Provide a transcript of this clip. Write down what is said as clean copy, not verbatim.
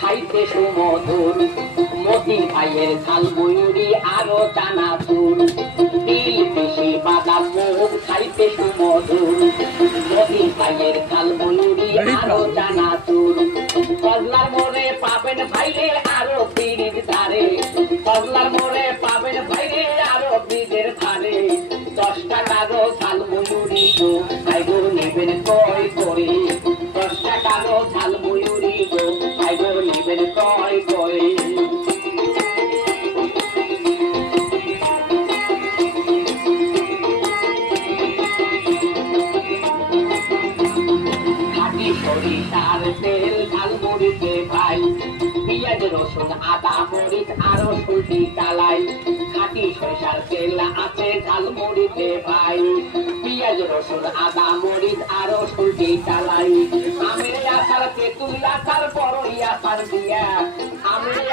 খাইতে সুমধুর মতিন ভাইয়ের ঝাল ময়ূরী আরো চানাচুর তিল বেশি বাদাম মুগ খাইতে সুমধুর মতিন ভাইয়ের ঝাল ময়ূরী আরো চানাচুর ফজলার মোড়ে পাবেন ভাইরে আরো পিড়ির ধারে ফজলার মোড়ে পাবেন ভাইরে আরো পিড়ের ধারে 10 টাকারও ঝাল ময়ূরী গো ভাইগো নেবেন কয় করে 10 টাকারও ঝাল ময়ূরী গো ভাইগো নেবেন কয় করে খাঁটি সরিষার তেল ঝালমুড়িতে ভাই পেঁয়াজ রসুন আদা মরিচ আরো সুটি চালাই খাঁটি সরিষার তেল আছে ঝালমুড়িতে ভাই পেঁয়াজ রসুন আদা মরিচ আরো সুটি চালাই আমের আচার তেঁতুল আচার বড়ই আচার দিয়া আমের